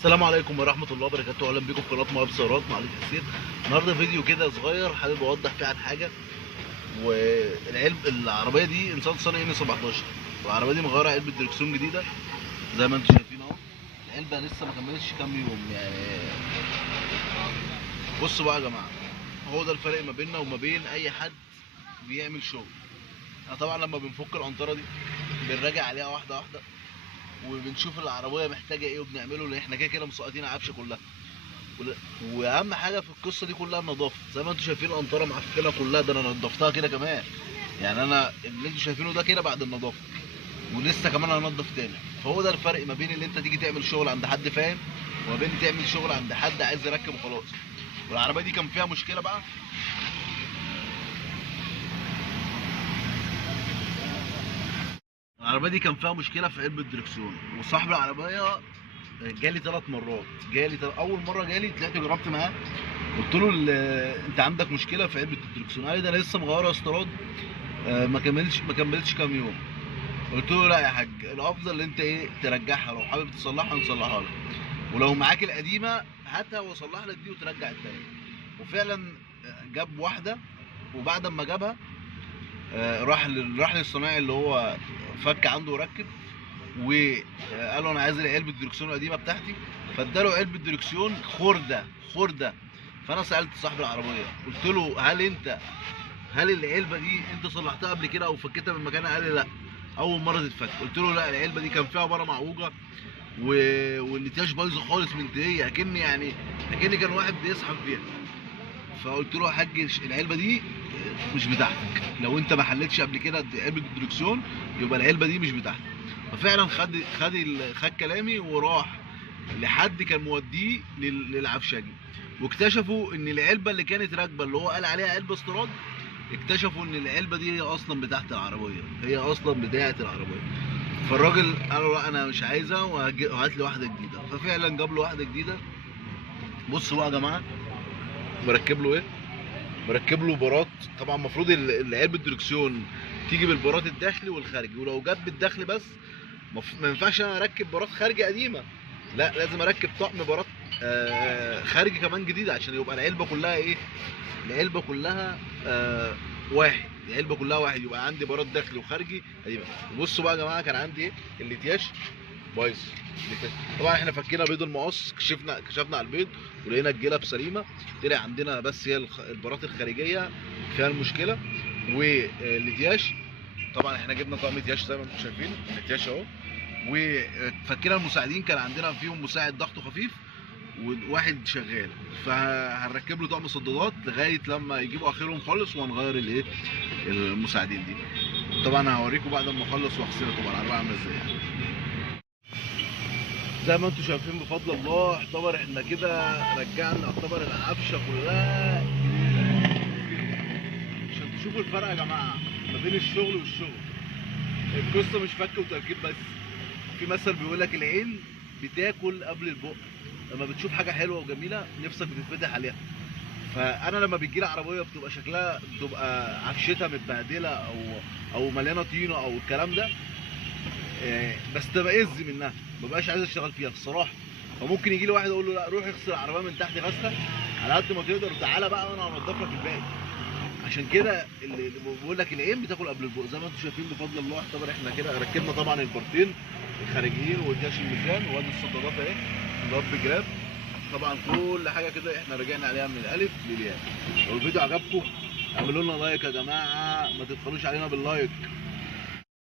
السلام عليكم ورحمة الله وبركاته. أهلا بكم في قناة مهاب سيارات مع علي تأثير. النهارده فيديو كده صغير حابب أوضح فيه عن حاجة. العربية دي إنسان صني ان 17. العربية دي مغيرة علبة دركسيون جديدة زي ما انتم شايفين أهو. العلبة لسه ما كملتش كام يوم يعني. بصوا بقى يا جماعة، هو ده الفرق ما بيننا وما بين أي حد بيعمل شغل. احنا طبعا لما بنفك القنطرة دي بنراجع عليها واحدة واحدة وبنشوف العربية محتاجة ايه وبنعمله، لأن احنا كده كده مسقطين العفشة كلها. واهم حاجه في القصه دي كلها النظافه. زي ما انتم شايفين القنطره معفنه كلها، ده انا نضفتها كده كمان. يعني انا اللي انتم شايفينه ده كده بعد النظافه، ولسه كمان هنضف تاني. فهو ده الفرق ما بين اللي انت تيجي تعمل شغل عند حد فاهم وما بين تعمل شغل عند حد عايز يركب وخلاص. والعربيه دي كان فيها مشكله بقى. العربيه دي كان فيها مشكله في علبه الدركسيون، وصاحب العربيه جالي 3 مرات. اول مره جالي طلعت جربت معاه، قلت له انت عندك مشكله في علبه الدركسيون. قال لي ده انا لسه مغيرها استيراد، ما كملتش كام يوم. قلت له لا يا حاج، الافضل ان انت ترجعها، لو حابب تصلحها نصلحها لك، ولو معاك القديمه هاتها واصلح لك دي وترجع التانيه. وفعلا جاب واحده، وبعد ما جابها راح للصنايعي اللي هو فك عنده وركب، وقال له انا عايز علبه الدركسيون القديمه بتاعتي، فاداله علبه دركسيون خرده. فانا سالت صاحب العربيه قلت له هل العلبه دي انت صلحتها قبل كده او فكيتها من مكانها؟ قال لي لا، اول مره تتفك. قلت له لا، العلبه دي كان فيها بره معوجه والنتاج بايظه خالص من دقيقه، اكن كان واحد بيسحب فيها. فقلت له يا حاج العلبه دي مش بتاعتك، لو انت ما حلتش قبل كده علبه الدركسيون يبقى العلبه دي مش بتاعتك. ففعلا خد كلامي وراح لحد كان موديه للعفشاجي، واكتشفوا ان العلبه اللي كانت راكبه اللي هو قال عليها علبه استيراد، اكتشفوا ان العلبه دي هي اصلا بتاعت العربيه، هي اصلا بتاعه العربيه. فالراجل قال له لا انا مش عايزها وهات لي واحده جديده. ففعلا جاب له واحده جديده. بصوا بقى يا جماعه، مركب له مركب له برات. طبعا المفروض العلبه الدركسيون تيجي بالبرات الداخلي والخارجي، ولو جت بالداخلي بس ما ينفعش انا اركب برات خارجي قديمه، لا لازم اركب طقم برات خارجي كمان جديده، عشان يبقى العلبه كلها العلبه كلها واحد. العلبه كلها واحد، يبقى عندي برات داخلي وخارجي قديمه. بصوا بقى يا جماعه، كان عندي الاتياش بايظ. طبعا احنا فكينا بيض المقص، كشفنا على البيض ولقينا الجلب سليمه. طلع عندنا بس هي البارات الخارجيه فيها المشكله. والاتياش طبعا احنا جبنا طقم اتياش زي ما انتم شايفين الاتياش اهو. وفكينا المساعدين، كان عندنا فيهم مساعد ضغطه خفيف وواحد شغال، فهنركب له طقم صدادات لغايه لما يجيبوا اخرهم خالص وهنغير المساعدين دي. طبعا هوريكم بعد ما اخلص واغسلها طبعا العربيه عامله ازاي. زي ما انتم شايفين بفضل الله اعتبر احنا كده رجعنا اعتبر العفشه كلها عشان تشوفوا الفرق يا جماعه ما بين الشغل والشغل. القصه مش فك وتركيب بس. في مثل بيقول لك العين بتاكل قبل البق. لما بتشوف حاجه حلوه وجميله نفسك بتتفتح عليها. فانا لما بتجيلي عربيه بتبقى شكلها بتبقى عفشتها متبهدله او مليانه طينه او الكلام ده، بستبقز منها، مبقاش عايز اشتغل فيها الصراحه. فممكن يجي لي واحد اقول له لا روح اغسل العربيه من تحت غسله على قد ما تقدر وتعالى بقى وانا هنضف لك الباقي. عشان كده اللي بقول لك العين بتاكل قبل البق. زي ما انتم شايفين بفضل الله اعتبر احنا كده ركبنا طبعا البارتين الخارجيين وادياش الميزان وادي الصدادات اهي ضرب جراب. طبعا كل حاجه كده احنا رجعنا عليها من الالف للياء. لو الفيديو عجبكم اعملوا لنا لايك يا جماعه، ما تبخلوش علينا باللايك.